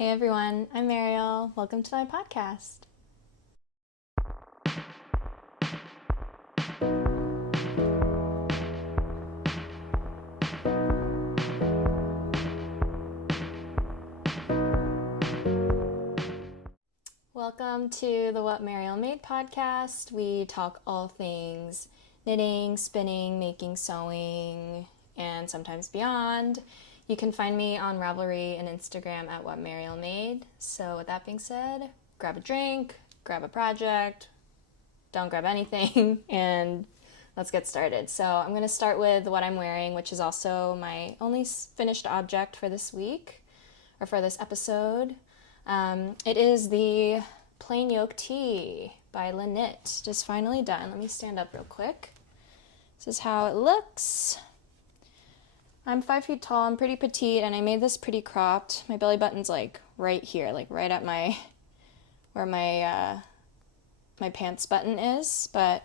Hey everyone, I'm Mariel. Welcome to my podcast. Welcome to the What Mariel Made podcast. We talk all things knitting, spinning, making, sewing, and sometimes beyond. You can find me on Ravelry and Instagram at What Mariel Made. So with that being said, grab a drink, grab a project, don't grab anything, and let's get started. So I'm going to start with what I'm wearing, which is also my only finished object for this week, or for this episode. It is the plain Yoke Tee by Knit. Just finally done. Let me stand up real quick. This is how it looks. I'm 5 feet tall, I'm pretty petite, and I made this pretty cropped. My belly button's like right here, like right at where my pants button is. But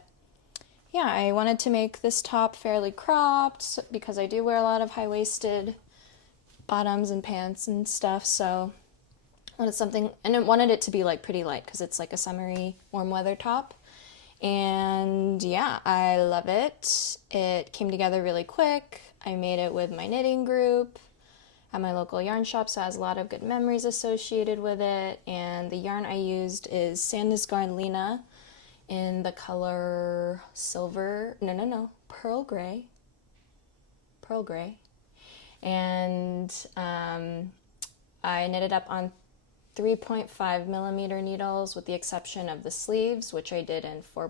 yeah, I wanted to make this top fairly cropped because I do wear a lot of high-waisted bottoms and pants and stuff, so I wanted something, and I wanted it to be like pretty light because it's like a summery warm weather top. And yeah, I love it. It came together really quick. I made it with my knitting group at my local yarn shop, so it has a lot of good memories associated with it. And the yarn I used is Sandnes Garn Lena in the color silver, pearl gray. And I knitted up on 3.5 millimeter needles with the exception of the sleeves, which I did in 4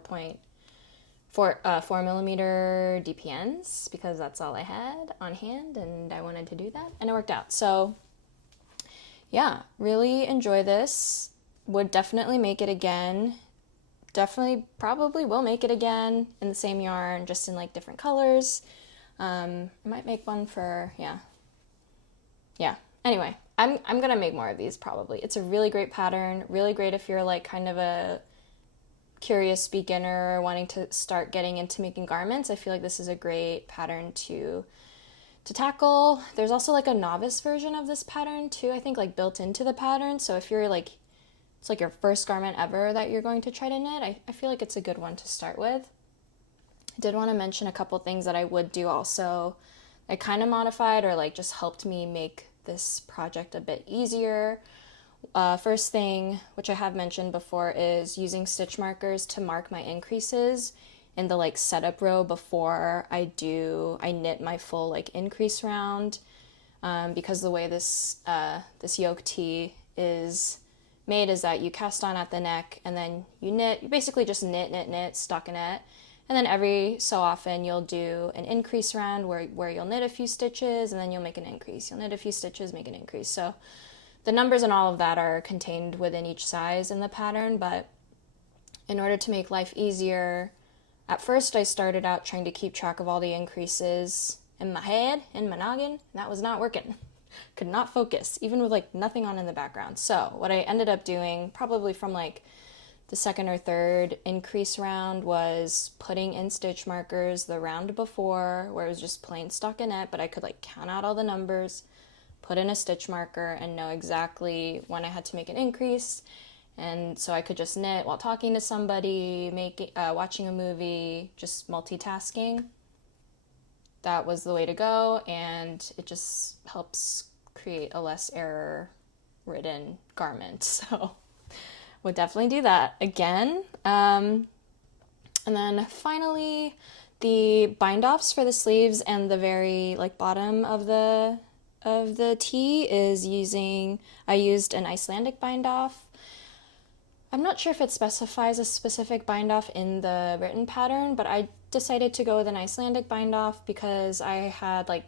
millimeter DPNs because that's all I had on hand and I wanted to do that and it worked out. So yeah, really enjoy this. Would definitely make it again. Definitely probably will make it again in the same yarn, just in like different colors. I might make one for, yeah. Anyway, I'm gonna make more of these probably. It's a really great pattern, really great if you're like kind of a curious beginner wanting to start getting into making garments. I feel like this is a great pattern to tackle. There's also like a novice version of this pattern too, I think, like built into the pattern. So if you're like, it's like your first garment ever that you're going to try to knit, I feel like it's a good one to start with. I did want to mention a couple things that I would do also. I kind of modified or like just helped me make this project a bit easier. First thing, which I have mentioned before, is using stitch markers to mark my increases in the like setup row before I knit my full like increase round. Because the way this yoke tee is made is that you cast on at the neck and then you knit. You basically just knit, stockinette. And then every so often you'll do an increase round where you'll knit a few stitches and then you'll make an increase. You'll knit a few stitches, make an increase. So the numbers and all of that are contained within each size in the pattern, but in order to make life easier, at first I started out trying to keep track of all the increases in my head, in my noggin, and that was not working. Could not focus, even with like nothing on in the background. So what I ended up doing, probably from like the second or third increase round, was putting in stitch markers the round before where it was just plain stockinette, but I could like count out all the numbers, put in a stitch marker, and know exactly when I had to make an increase. And so I could just knit while talking to somebody, watching a movie, just multitasking. That was the way to go, and it just helps create a less error-ridden garment. So would definitely do that again. And then finally, the bind-offs for the sleeves and the very like bottom of the tee is I used an Icelandic bind-off. I'm not sure if it specifies a specific bind-off in the written pattern, but I decided to go with an Icelandic bind-off because I had like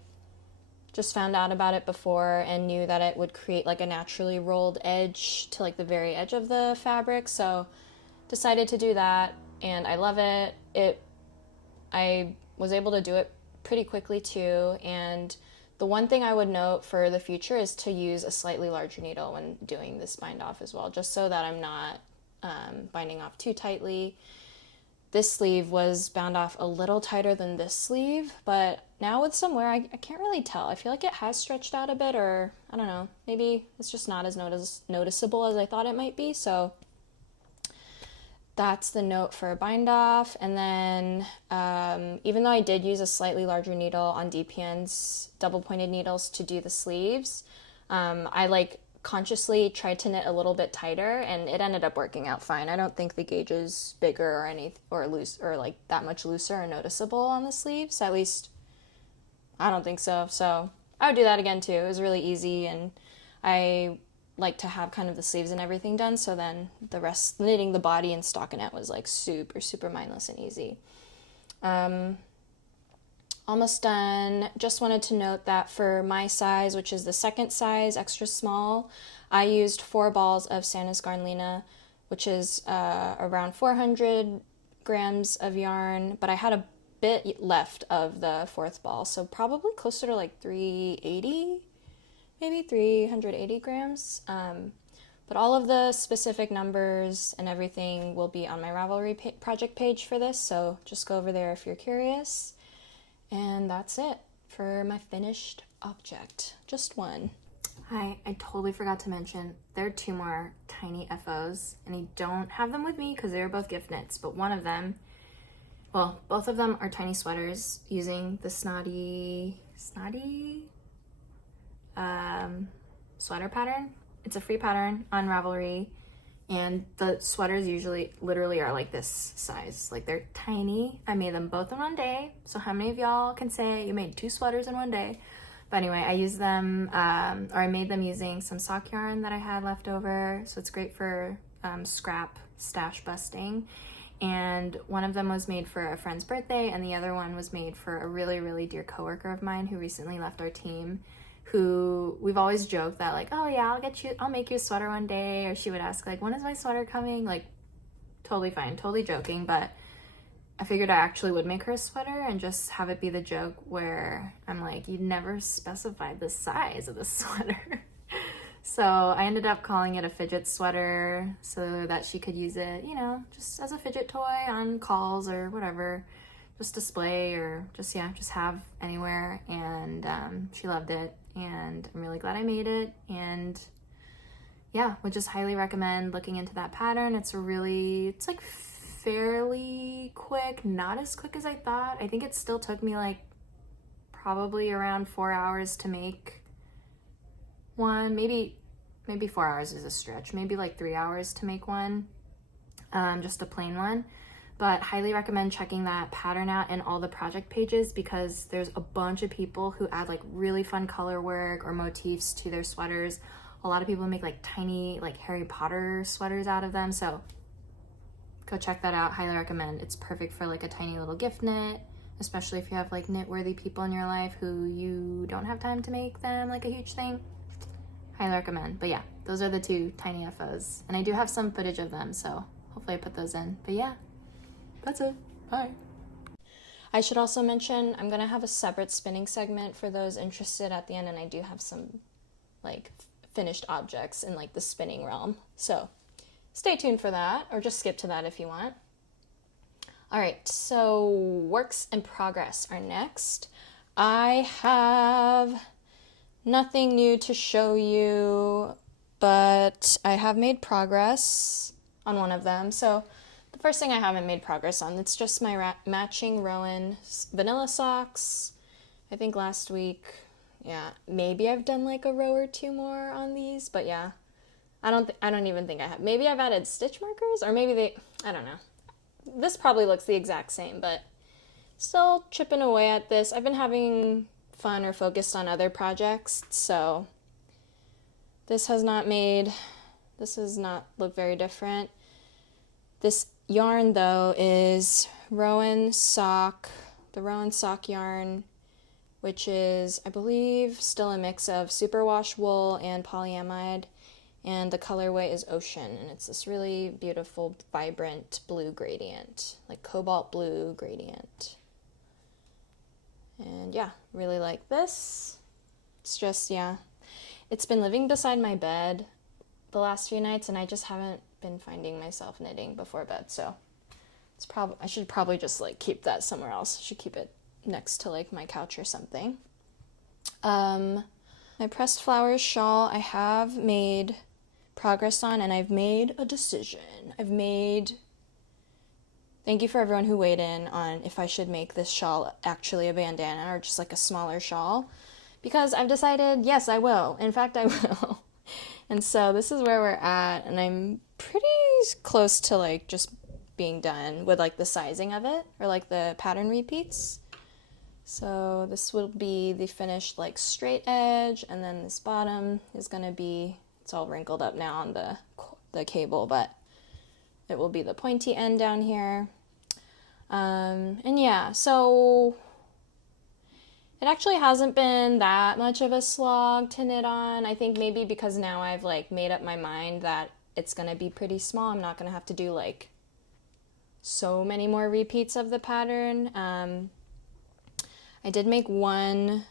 just found out about it before and knew that it would create like a naturally rolled edge to like the very edge of the fabric. So decided to do that and I love it. I was able to do it pretty quickly too, and the one thing I would note for the future is to use a slightly larger needle when doing this bind off as well, just so that I'm not binding off too tightly. this sleeve was bound off a little tighter than this sleeve, but now with some wear, I can't really tell. I feel like it has stretched out a bit, or I don't know, maybe it's just not as noticeable as I thought it might be. So that's the note for bind off. And then even though I did use a slightly larger needle on DPN's double pointed needles to do the sleeves, I like consciously tried to knit a little bit tighter, and it ended up working out fine. I don't think the gauge is bigger or loose or like that much looser or noticeable on the sleeves. At least I don't think so. So I would do that again too. It was really easy, and I like to have kind of the sleeves and everything done, so then the rest, knitting the body and stockinette, was like super mindless and easy. Almost done. Just wanted to note that for my size, which is the second size, extra small, I used 4 balls of Sandnes Garn Lina, which is around 400 grams of yarn, but I had a bit left of the 4th ball, so probably closer to like 380, maybe 380 grams. But all of the specific numbers and everything will be on my Ravelry project page for this, so just go over there if you're curious. And that's it for my finished object. Just one. Hi, I totally forgot to mention, there are 2 more tiny FOs, and I don't have them with me because they were both gift knits, but one of them, well, both of them are tiny sweaters using the Snadi sweater pattern. It's a free pattern on Ravelry, and the sweaters literally are like this size. Like, they're tiny. I made them both in one day. So how many of y'all can say you made 2 sweaters in one day? But anyway, I used them, or I made them using some sock yarn that I had left over. So it's great for scrap stash busting. And one of them was made for a friend's birthday, and the other one was made for a really dear coworker of mine who recently left our team, who we've always joked that like, oh yeah, I'll make you a sweater one day, or she would ask like, when is my sweater coming? Like, totally fine, totally joking, but I figured I actually would make her a sweater and just have it be the joke where I'm like, you never specified the size of the sweater. So I ended up calling it a fidget sweater so that she could use it, you know, just as a fidget toy on calls or whatever, just display or just have anywhere. And she loved it, and I'm really glad I made it. And yeah, would just highly recommend looking into that pattern. It's like fairly quick, not as quick as I thought. I think it still took me like probably around 4 hours to make one. Maybe 4 hours is a stretch, maybe like 3 hours to make one, just a plain one. But highly recommend checking that pattern out in all the project pages, because there's a bunch of people who add like really fun color work or motifs to their sweaters. A lot of people make like tiny like Harry Potter sweaters out of them, so go check that out. Highly recommend. It's perfect for like a tiny little gift knit, especially if you have like knit-worthy people in your life who you don't have time to make them like a huge thing. Highly recommend. But yeah, those are the 2 tiny FOs, and I do have some footage of them, so hopefully I put those in. But yeah, that's it. Bye. I should also mention I'm gonna have a separate spinning segment for those interested at the end, and I do have some like finished objects in like the spinning realm, so stay tuned for that, or just skip to that if you want. All right, so works in progress are next. I have nothing new to show you, but I have made progress on one of them. So the first thing I haven't made progress on, it's just my matching Rowan vanilla socks. I think last week, yeah, maybe I've done like a row or 2 more on these, but yeah, I don't even think I have. Maybe I've added stitch markers, or maybe I don't know. This probably looks the exact same, but still chipping away at this. I've been having fun or focused on other projects, so this has not looked very different. This yarn though is the Rowan sock yarn, which is, I believe, still a mix of superwash wool and polyamide, and the colorway is Ocean, and it's this really beautiful vibrant blue gradient, like cobalt blue gradient. And yeah, really like this. It's just, yeah, it's been living beside my bed the last few nights, and I just haven't been finding myself knitting before bed, so I should probably just like keep that somewhere else. I should keep it next to like my couch or something. My pressed flowers shawl I have made progress on, and I've made a decision. Thank you for everyone who weighed in on if I should make this shawl actually a bandana or just like a smaller shawl, because I've decided, yes, I will. In fact, I will. And so this is where we're at, and I'm pretty close to like just being done with like the sizing of it, or like the pattern repeats. So this will be the finished like straight edge, and then this bottom is gonna be, it's all wrinkled up now on the cable, but it will be the pointy end down here. And yeah, so it actually hasn't been that much of a slog to knit on. I think maybe because now I've like made up my mind that it's gonna be pretty small. I'm not gonna have to do like so many more repeats of the pattern. I did make one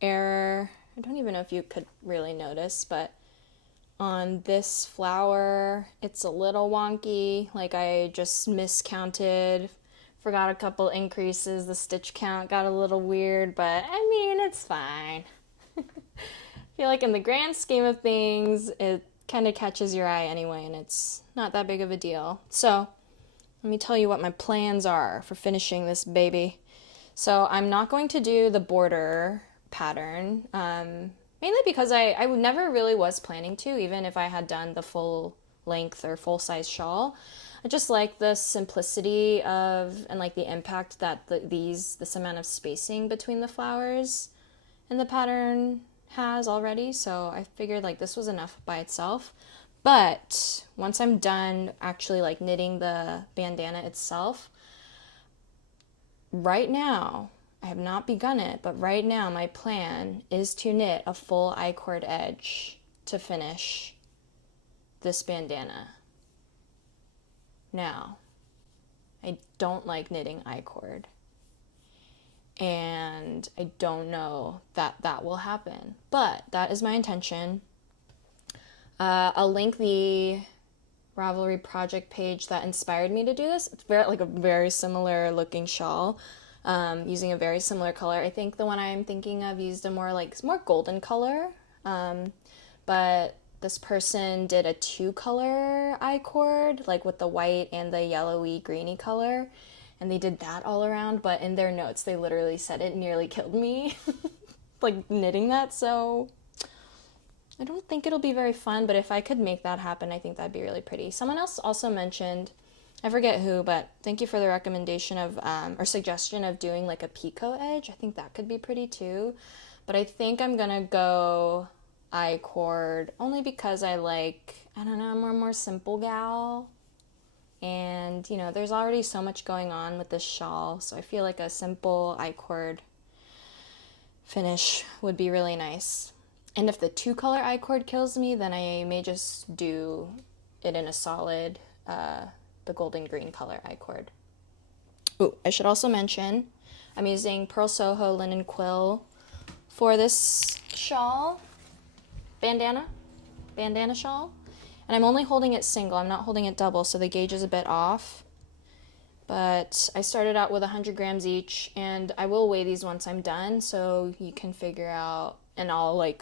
error. I don't even know if you could really notice, but on this flower, it's a little wonky. Like I just miscounted, forgot a couple increases. The stitch count got a little weird, but I mean, it's fine. I feel like in the grand scheme of things, it kind of catches your eye anyway, and it's not that big of a deal. So let me tell you what my plans are for finishing this baby. So I'm not going to do the border pattern, mainly because I never really was planning to, even if I had done the full length or full size shawl. I just like the simplicity of, and like the impact that this amount of spacing between the flowers in the pattern has already. So I figured like this was enough by itself. But once I'm done actually like knitting the bandana itself, right now, I have not begun it, but right now my plan is to knit a full I-cord edge to finish this bandana. Now, I don't like knitting I-cord, and I don't know that that will happen, but that is my intention. I'll link the Ravelry project page that inspired me to do this. It's like a very similar looking shawl, using a very similar color. I think the one I'm thinking of used a more golden color, but this person did a 2-color I-cord, like with the white and the yellowy greeny color, and they did that all around, but in their notes they literally said it nearly killed me like knitting that. So I don't think it'll be very fun, but if I could make that happen, I think that'd be really pretty. Someone else also mentioned, I forget who, but thank you for the recommendation of, or suggestion of doing like a picot edge. I think that could be pretty too. But I think I'm gonna go I-cord only because I don't know, I'm a more simple gal. And, you know, there's already so much going on with this shawl, so I feel like a simple I-cord finish would be really nice. And if the 2-color I-cord kills me, then I may just do it in a solid, the golden green color I-cord. Ooh, I should also mention, I'm using Pearl Soho linen quill for this shawl, bandana shawl. And I'm only holding it single, I'm not holding it double, so the gauge is a bit off. But I started out with 100 grams each, and I will weigh these once I'm done, so you can figure out, and I'll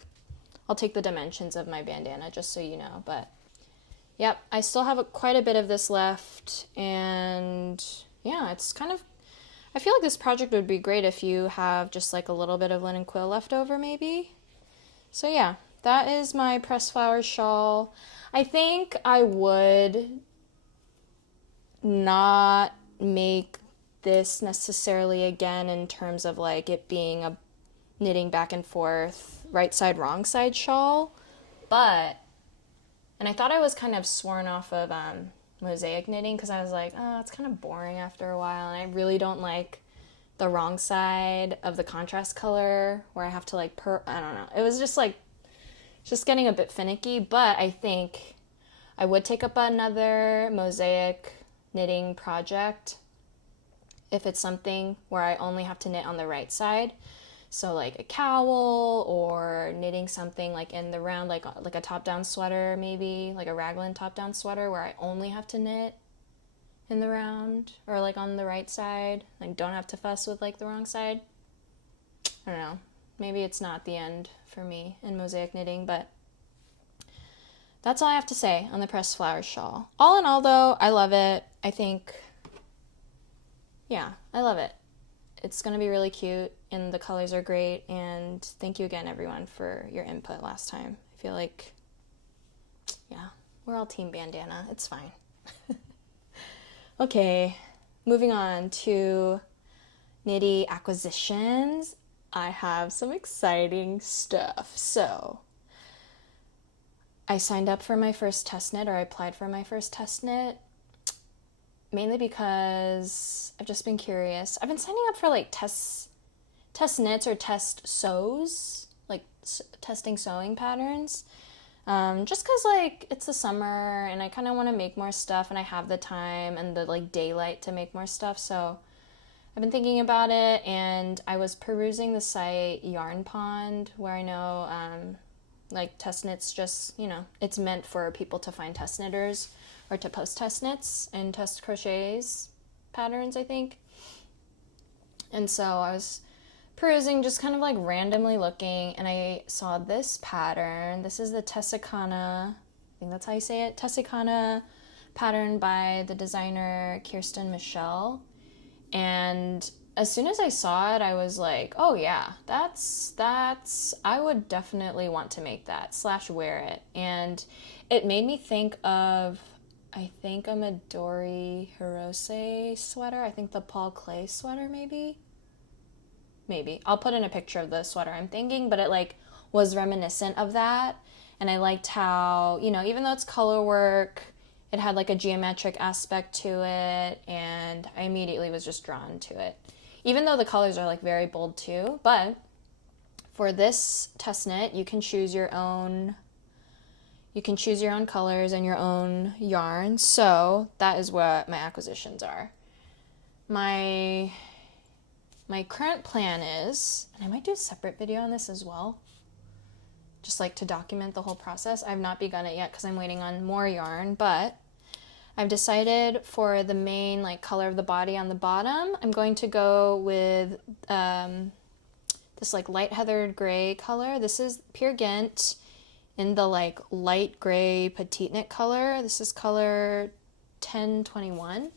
take the dimensions of my bandana just so you know. But yep, I still have quite a bit of this left, and yeah, it's kind of, I feel like this project would be great if you have just like a little bit of linen quill left over maybe. So yeah, that is my pressed flowers shawl. I think I would not make this necessarily again in terms of like it being a knitting back and forth right side wrong side shawl, but, and I thought I was kind of sworn off of mosaic knitting because I was like, oh, it's kind of boring after a while, and I really don't like the wrong side of the contrast color where I have to like I don't know, it was just like just getting a bit finicky. But I think I would take up another mosaic knitting project if it's something where I only have to knit on the right side. So like a cowl, or knitting something like in the round, like a top-down sweater maybe, like a raglan top-down sweater where I only have to knit in the round, or like on the right side. Like, don't have to fuss with like the wrong side. I don't know. Maybe it's not the end for me in mosaic knitting, but that's all I have to say on the pressed flowers shawl. All in all, though, I love it. I think, yeah, I love it. It's going to be really cute, and the colors are great, and thank you again, everyone, for your input last time. I feel like, yeah, we're all team bandana. It's fine. Okay, moving on to Knitty acquisitions. I have some exciting stuff. So, I signed up for my first test knit, or I applied for my first test knit, mainly because I've just been curious. I've been signing up for like test knits or test sews, like testing sewing patterns, just because like it's the summer and I kind of want to make more stuff, and I have the time and the like daylight to make more stuff. So I've been thinking about it, and I was perusing the site Yarn Pond, where I know like test knits, just, you know, it's meant for people to find test knitters or to post test knits and test crochets patterns, I think. And so I was perusing, just kind of like randomly looking, and I saw this pattern. This is the Tessikana, I think that's how you say it, Tessikana pattern by the designer Kirsten Michelle. And as soon as I saw it, I was like, oh yeah, that's I would definitely want to make that / wear it. And it made me think of, I think, a Midori Hirose sweater. I think the Paul Clay sweater, maybe. I'll put in a picture of the sweater I'm thinking, but it like was reminiscent of that. And I liked how, you know, even though it's color work, it had like a geometric aspect to it, and I immediately was just drawn to it. Even though the colors are like very bold too, but for this test knit, you can choose your own colors and your own yarn. So that is what my acquisitions are. My current plan is, and I might do a separate video on this as well, just like to document the whole process. I've not begun it yet because I'm waiting on more yarn, but I've decided for the main like color of the body on the bottom, I'm going to go with this like light heathered gray color. This is pure Gynt in the like light gray petite knit color. This is color 1021.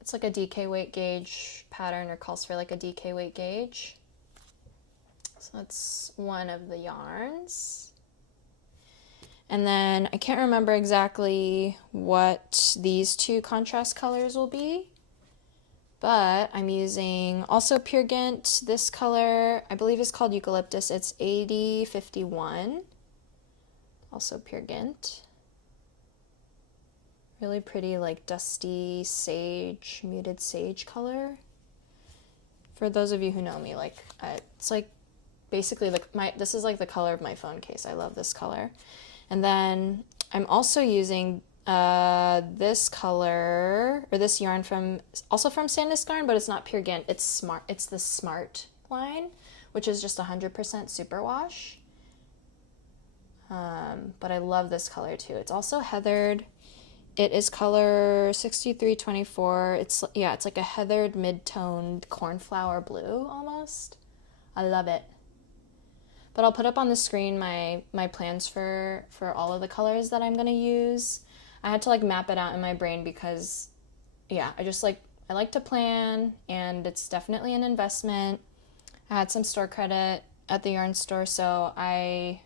It's like a DK weight gauge pattern, or calls for like a DK weight gauge. So that's one of the yarns. And then I can't remember exactly what these two contrast colors will be, but I'm using also pure Gynt. This color, I believe, is called Eucalyptus. It's 8051. Also pure Gynt. Really pretty, like dusty sage, muted sage color. For those of you who know me, like it's like basically this is like the color of my phone case. I love this color. And then I'm also using this color, or this yarn from Sandnes Garn, but it's not pure Gynt. It's Smart. It's the Smart line, which is just 100% superwash. But I love this color too. It's also heathered. It is color 6324. It's like a heathered mid-toned cornflower blue almost. I love it. But I'll put up on the screen my plans for all of the colors that I'm going to use. I had to like map it out in my brain because, yeah, I like to plan, and it's definitely an investment. I had some store credit at the yarn store, so I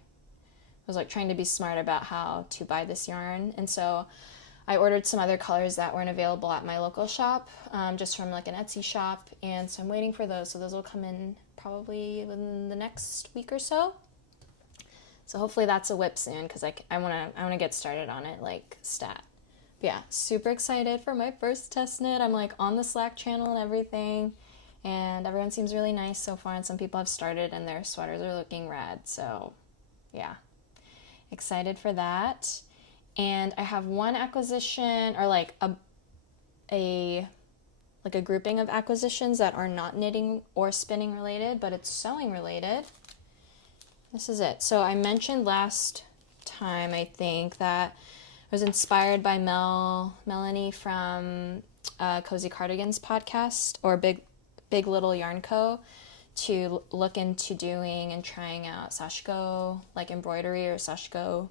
was like trying to be smart about how to buy this yarn. And so I ordered some other colors that weren't available at my local shop, just from like an Etsy shop. And so I'm waiting for those. So those will come in probably within the next week or so. So hopefully that's a whip soon, because I want to get started on it like stat. But yeah, super excited for my first test knit. I'm like on the Slack channel and everything, and everyone seems really nice so far, and some people have started and their sweaters are looking rad. So yeah, excited for that. And I have one acquisition, or like a grouping of acquisitions that are not knitting or spinning related, but it's sewing related. This is it. So I mentioned last time, I think, that was inspired by Melanie from Cozy Cardigans podcast, or Big Little Yarn Co., to look into doing and trying out Sashiko, like embroidery, or Sashiko,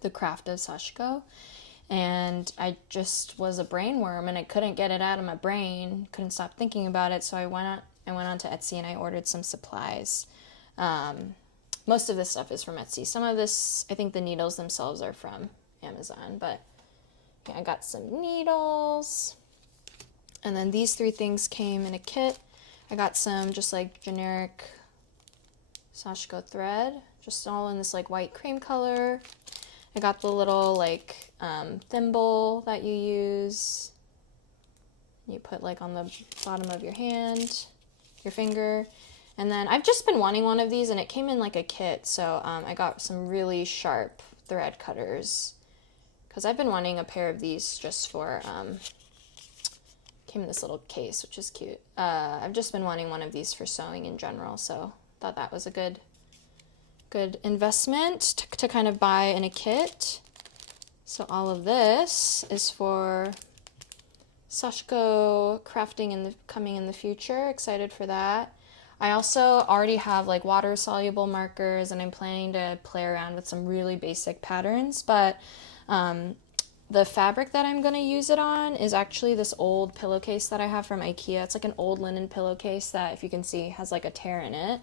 the craft of Sashiko. And I just was a brainworm, and I couldn't get it out of my brain, couldn't stop thinking about it. So I went on to Etsy and I ordered some supplies. Most of this stuff is from Etsy. Some of this, I think the needles themselves are from Amazon, but yeah, I got some needles. And then these 3 things came in a kit. I got some just like generic Sashiko thread, just all in this like white cream color. I got the little like thimble that you use. You put like on the bottom of your hand, your finger. And then I've just been wanting one of these, and it came in like a kit. So I got some really sharp thread cutters, because I've been wanting a pair of these just for, came in this little case, which is cute. I've just been wanting one of these for sewing in general, so thought that was a good investment to kind of buy in a kit. So all of this is for Sashiko crafting coming in the future. Excited for that. I also already have like water soluble markers, and I'm planning to play around with some really basic patterns, but the fabric that I'm going to use it on is actually this old pillowcase that I have from IKEA. It's like an old linen pillowcase that, if you can see, has like a tear in it.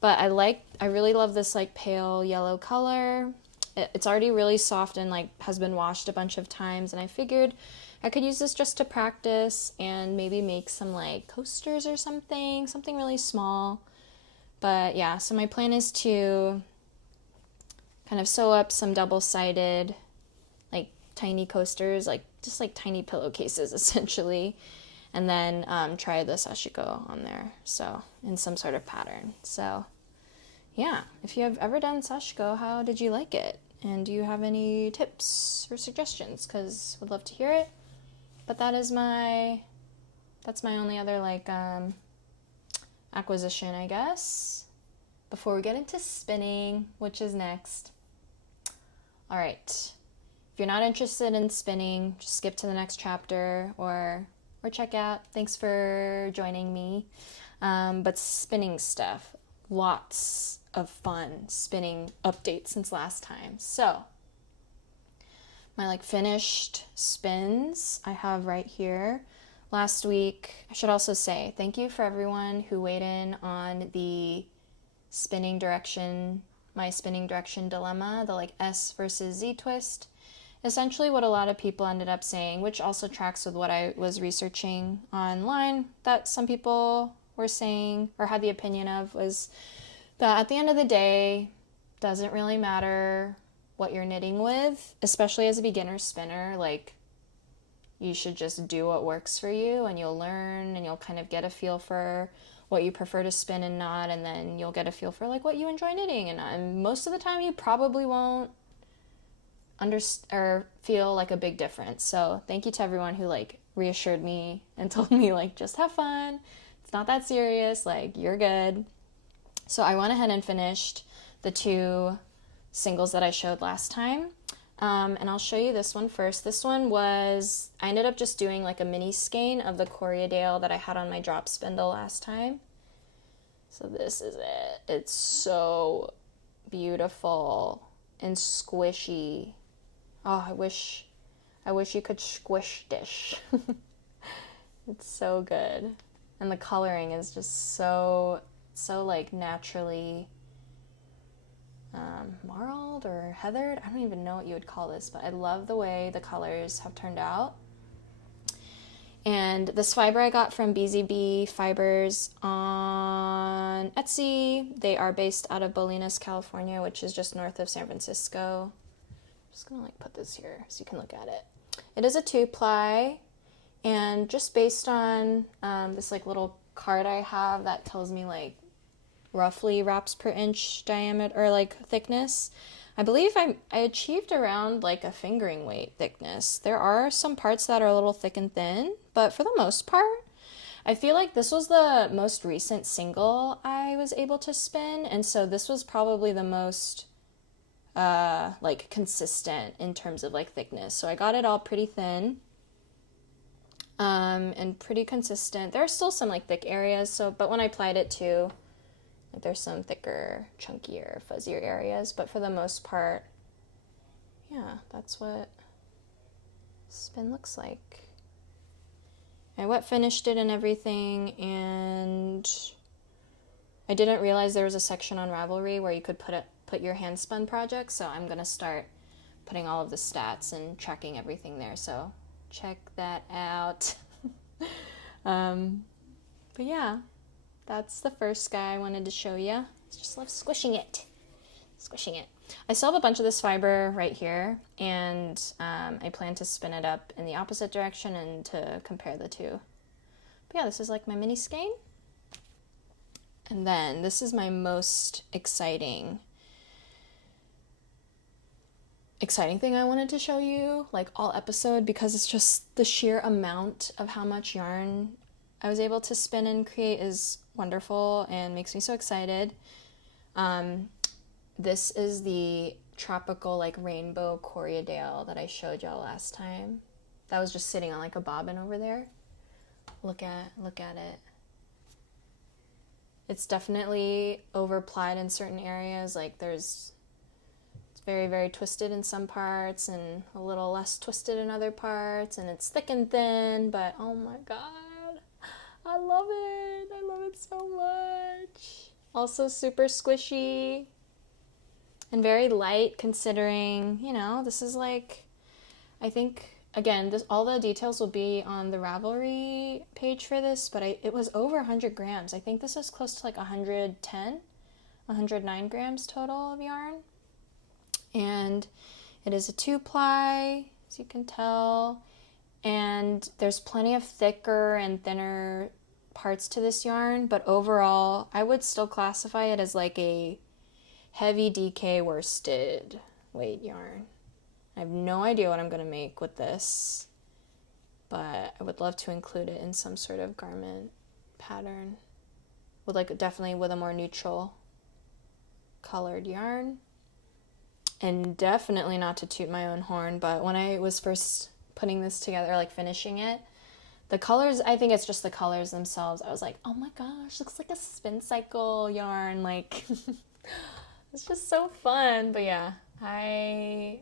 But I really love this like pale yellow color. It's already really soft and like has been washed a bunch of times, and I figured I could use this just to practice and maybe make some like coasters or something really small. But yeah, so my plan is to kind of sew up some double-sided like tiny coasters, like just like tiny pillowcases essentially, and then try the Sashiko on there, so in some sort of pattern. So yeah, if you have ever done Sashiko, how did you like it? And do you have any tips or suggestions? Because would love to hear it. But that's my only other like acquisition, I guess, before we get into spinning, which is next. All right. If you're not interested in spinning, just skip to the next chapter or check out. Thanks for joining me. But spinning stuff, lots of fun spinning updates since last time. So my like finished spins I have right here. Last week, I should also say thank you for everyone who weighed in on the spinning direction, my spinning direction dilemma, the like S versus Z twist. Essentially what a lot of people ended up saying, which also tracks with what I was researching online, that some people were saying or had the opinion of, was that at the end of the day, doesn't really matter what you're knitting with, especially as a beginner spinner. Like, you should just do what works for you, and you'll learn, and you'll kind of get a feel for what you prefer to spin and not, and then you'll get a feel for like what you enjoy knitting and not. And most of the time you probably won't or feel like a big difference. So thank you to everyone who like reassured me and told me like, just have fun, it's not that serious, like you're good. So I went ahead and finished the 2 singles that I showed last time. And I'll show you this one first. This one was, I ended up just doing like a mini skein of the Coriadale that I had on my drop spindle last time. So this is it. It's so beautiful and squishy. Oh, I wish you could squish dish. It's so good. And the coloring is just so like naturally marled or heathered. I don't even know what you would call this, but I love the way the colors have turned out. And this fiber I got from BZB Fibers on Etsy. They are based out of Bolinas, California, which is just north of San Francisco. I'm just gonna like put this here so you can look at it. It is a 2-ply, and just based on this like little card I have that tells me like roughly wraps per inch diameter or like thickness, I believe I achieved around like a fingering weight thickness. There are some parts that are a little thick and thin, but for the most part, I feel like this was the most recent single I was able to spin, and so this was probably the most like consistent in terms of like thickness. So I got it all pretty thin, and pretty consistent. There are still some like thick areas, so but when I applied it to, like, there's some thicker, chunkier, fuzzier areas, but for the most part, yeah, that's what spin looks like. I wet finished it and everything, and I didn't realize there was a section on Ravelry where you could put your handspun projects, so I'm gonna start putting all of the stats and tracking everything there, so check that out. But yeah, that's the first guy I wanted to show you. I just love squishing it. I still have a bunch of this fiber right here, and I plan to spin it up in the opposite direction and to compare the two. But yeah, this is like my mini skein. And then this is my most exciting thing I wanted to show you, like all episode, because it's just the sheer amount of how much yarn I was able to spin and create is wonderful and makes me so excited. This is the tropical like rainbow Corriedale that I showed y'all last time. That was just sitting on like a bobbin over there. Look at it. It's definitely overplied in certain areas. Like it's very, very twisted in some parts and a little less twisted in other parts, and it's thick and thin, but oh my god, I love it. I love it so much. Also super squishy and very light, considering, you know, this is like, I think, again, all the details will be on the Ravelry page for this, but it was over 100 grams. I think this is close to like 109 grams total of yarn. And it is a 2-ply, as you can tell, and there's plenty of thicker and thinner parts to this yarn, but overall, I would still classify it as like a heavy DK worsted weight yarn. I have no idea what I'm going to make with this, but I would love to include it in some sort of garment pattern with like definitely with a more neutral colored yarn. And definitely not to toot my own horn, but when I was first putting this together, like finishing it, the colors, I think it's just the colors themselves. I was like, oh my gosh, looks like a spin cycle yarn. Like, it's just so fun. But yeah, I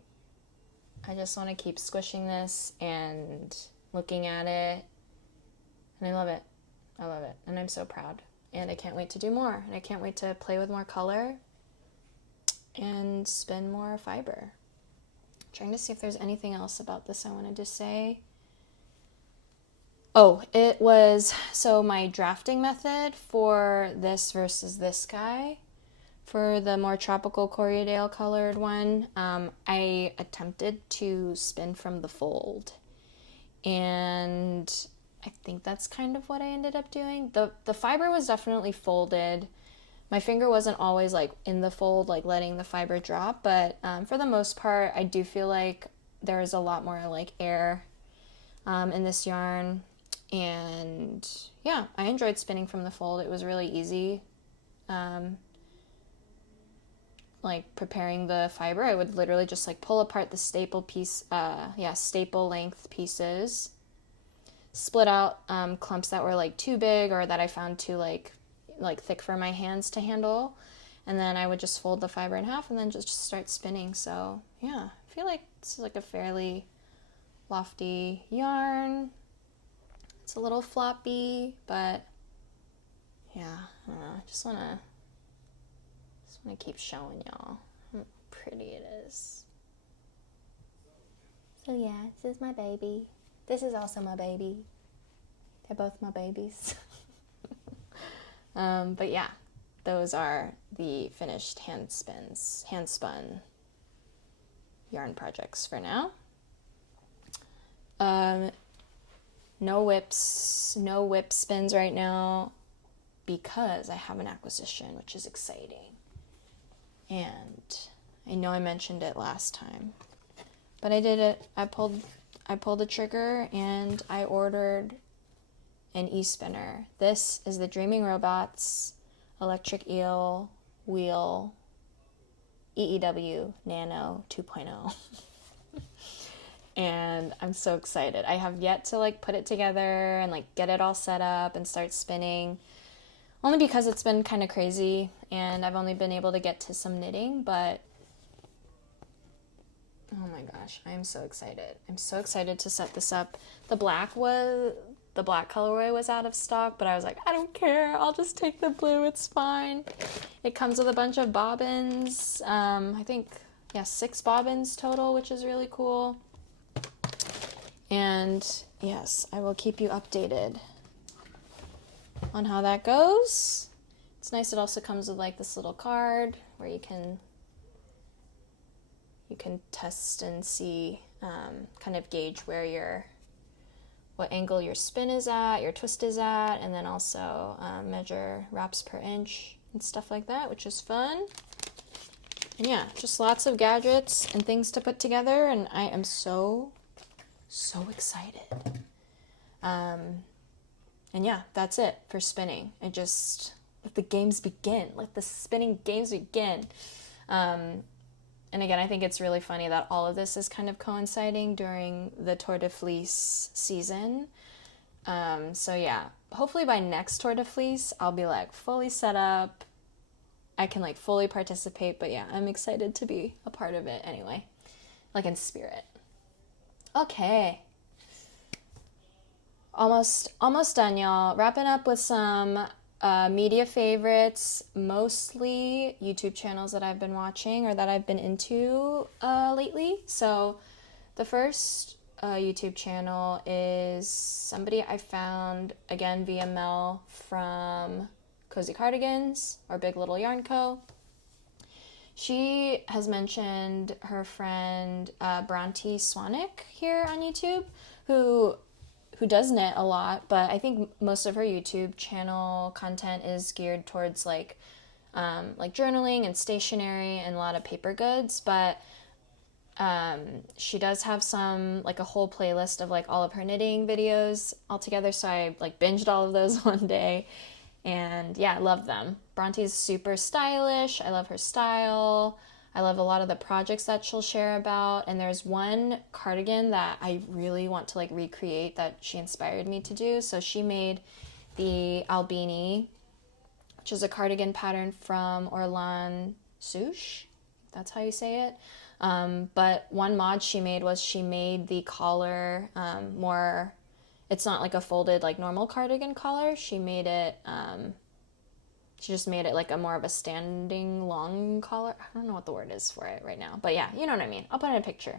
just want to keep squishing this and looking at it. And I love it. I love it. And I'm so proud. And I can't wait to do more. And I can't wait to play with more color and spin more fiber. Trying to see if there's anything else about this I wanted to say. Oh, it was, so my drafting method for this versus this guy, for the more tropical Corriedale colored one, I attempted to spin from the fold, and I think that's kind of what I ended up doing. The fiber was definitely folded. My finger wasn't always like in the fold, like letting the fiber drop, but for the most part, I do feel like there's a lot more like air in this yarn. And yeah, I enjoyed spinning from the fold. It was really easy. Like preparing the fiber, I would literally just like pull apart the staple piece, staple length pieces, split out clumps that were like too big or that I found too like thick for my hands to handle, and then I would just fold the fiber in half and then just start spinning. So yeah, I feel like this is like a fairly lofty yarn. It's a little floppy, but yeah, I don't know. I just wanna keep showing y'all how pretty it is. So yeah, this is my baby. This is also my baby. They're both my babies. But yeah, those are the finished handspun yarn projects for now. No whip spins right now because I have an acquisition, which is exciting. And I know I mentioned it last time, but I did it. I pulled the trigger and I ordered an e-spinner. This is the Dreaming Robots electric eel wheel EEW Nano 2.0. And I'm so excited. I have yet to like put it together and like get it all set up and start spinning. Only because it's been kind of crazy and I've only been able to get to some knitting, but oh my gosh, I'm so excited. I'm so excited to set this up. The black colorway was out of stock, but I was like, I don't care. I'll just take the blue. It's fine. It comes with a bunch of bobbins. I think, 6 bobbins total, which is really cool. And yes, I will keep you updated on how that goes. It's nice. It also comes with like this little card where you can test and see, kind of gauge what angle your spin is at, your twist is at, and then also measure wraps per inch and stuff like that, which is fun. And yeah, just lots of gadgets and things to put together, and I am so excited. And yeah, that's it for spinning. Let the games begin. Let the spinning games begin. And again, I think it's really funny that all of this is kind of coinciding during the Tour de Fleece season. So yeah, hopefully by next Tour de Fleece, I'll be like fully set up. I can like fully participate, but yeah, I'm excited to be a part of it anyway, like in spirit. Okay. Almost done, y'all. Wrapping up with some media favorites, mostly YouTube channels that I've been watching or that I've been into lately. So the first YouTube channel is somebody I found, again, via Mel from Cozy Cardigans or Big Little Yarn Co. She has mentioned her friend Brontë Swannick here on YouTube, who does knit a lot, but I think most of her YouTube channel content is geared towards like journaling and stationery and a lot of paper goods, but she does have some, like a whole playlist of like all of her knitting videos all together, so I like binged all of those one day, and yeah, I love them. Bronte's super stylish. I love her style. I love a lot of the projects that she'll share about, and there's one cardigan that I really want to like recreate that she inspired me to do. So she made the Albini, which is a cardigan pattern from Orlan Souche. That's how you say it. But one mod she made the collar more, it's not like a folded like normal cardigan collar. She just made it like a more of a standing long collar. I don't know what the word is for it right now, but yeah, you know what I mean. I'll put in a picture.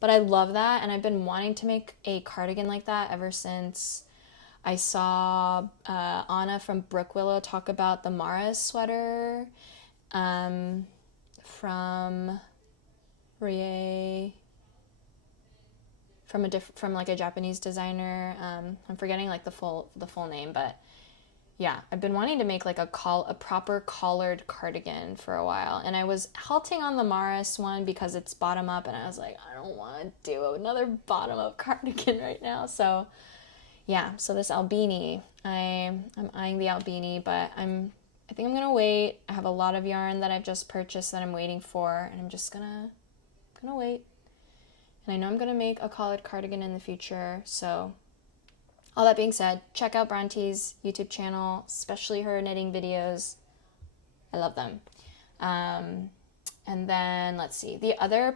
But I love that, and I've been wanting to make a cardigan like that ever since I saw Anna from Brook Willow talk about the Mara sweater from Rie, from like a Japanese designer. I'm forgetting like the full name, but yeah, I've been wanting to make like a proper collared cardigan for a while, and I was halting on the Maris one because it's bottom up, and I was like, I don't want to do another bottom up cardigan right now. So yeah, so this Albini, I'm eyeing the Albini, but I think I'm gonna wait. I have a lot of yarn that I've just purchased that I'm waiting for, and I'm just gonna wait. And I know I'm gonna make a collared cardigan in the future, so. All that being said, check out Bronte's YouTube channel, especially her knitting videos. I love them. And then, let's see, the other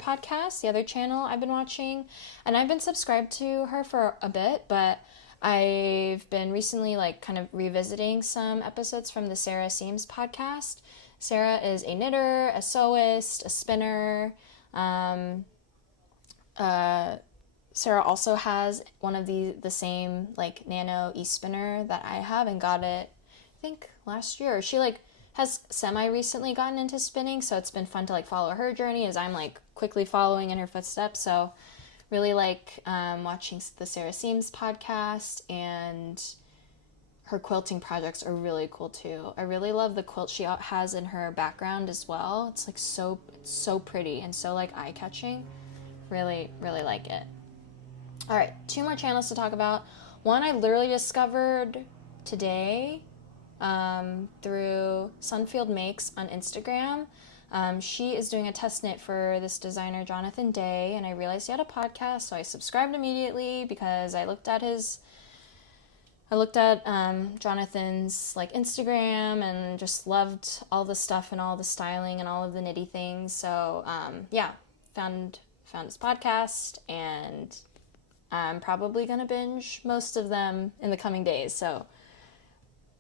channel I've been watching, and I've been subscribed to her for a bit, but I've been recently like kind of revisiting some episodes from the Sarah Seams podcast. Sarah is a knitter, a sewist, a spinner. Sarah also has one of the same like nano e-spinner that I have, and got it I think last year. She like has semi-recently gotten into spinning, so it's been fun to like follow her journey as I'm like quickly following in her footsteps. So really like watching the Sarah Seams podcast, and her quilting projects are really cool too. I really love the quilt she has in her background as well. It's like so pretty and so like eye-catching. Really like it. All right, 2 more channels to talk about. One I literally discovered today through Sunfield Makes on Instagram. She is doing a test knit for this designer, Jonathan Day, and I realized he had a podcast, so I subscribed immediately because I looked at Jonathan's like Instagram and just loved all the stuff and all the styling and all of the knitty things. So yeah, found his podcast, and I'm probably gonna binge most of them in the coming days. So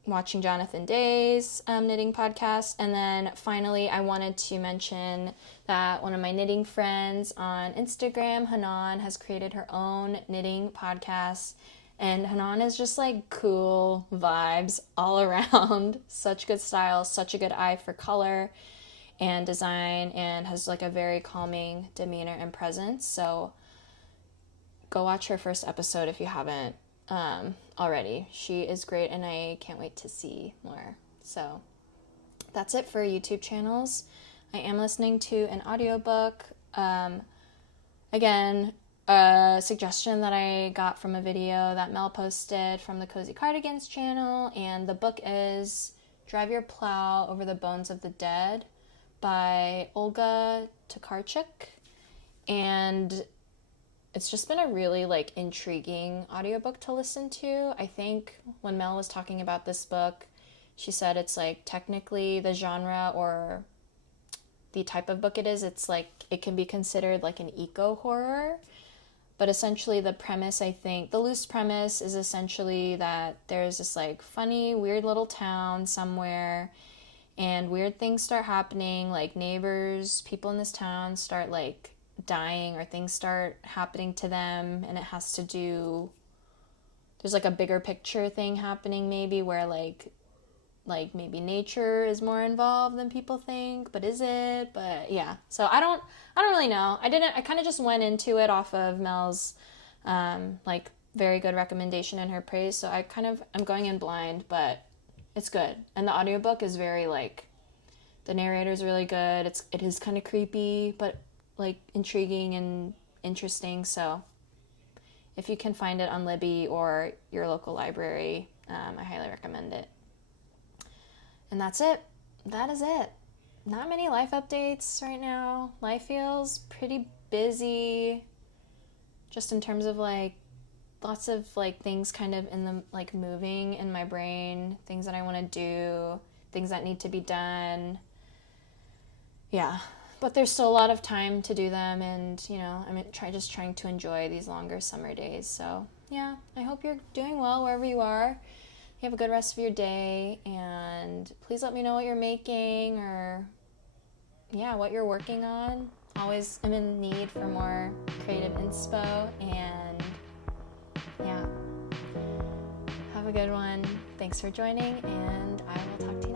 watching Jonathan Day's knitting podcast. And then finally, I wanted to mention that one of my knitting friends on Instagram, Hanaan, has created her own knitting podcast. And Hanaan is just like cool vibes all around. Such good style, such a good eye for color and design, and has like a very calming demeanor and presence. So go watch her first episode if you haven't already. She is great, and I can't wait to see more. So that's it for YouTube channels. I am listening to an audiobook. Again, a suggestion that I got from a video that Mel posted from the Cozy Cardigans channel, and the book is Drive Your Plow Over the Bones of the Dead by Olga Tokarczuk. And it's just been a really like intriguing audiobook to listen to. I think when Mel was talking about this book, she said it's like technically the genre or the type of book it is, it's like it can be considered like an eco horror. But essentially the premise, I think, the loose premise is essentially that there's this like funny, weird little town somewhere, and weird things start happening, like neighbors, people in this town start like dying, or things start happening to them, and it has to do, there's like a bigger picture thing happening maybe, where like maybe nature is more involved than people think, but is it? But yeah, so I don't really know. I kind of just went into it off of Mel's like very good recommendation and her praise, so I'm going in blind, but it's good. And the audiobook is very like, the narrator's really good. It is kind of creepy, but like intriguing and interesting. So if you can find it on Libby or your local library, I highly recommend it. And that's it. That is it. Not many life updates right now. Life feels pretty busy, just in terms of like lots of like things kind of in the like moving in my brain, things that I want to do, things that need to be done. Yeah. But there's still a lot of time to do them, and, you know, I'm just trying to enjoy these longer summer days. So, yeah, I hope you're doing well wherever you are. You have a good rest of your day, and please let me know what you're making or, yeah, what you're working on. Always am in need for more creative inspo, and, yeah, have a good one. Thanks for joining, and I will talk to you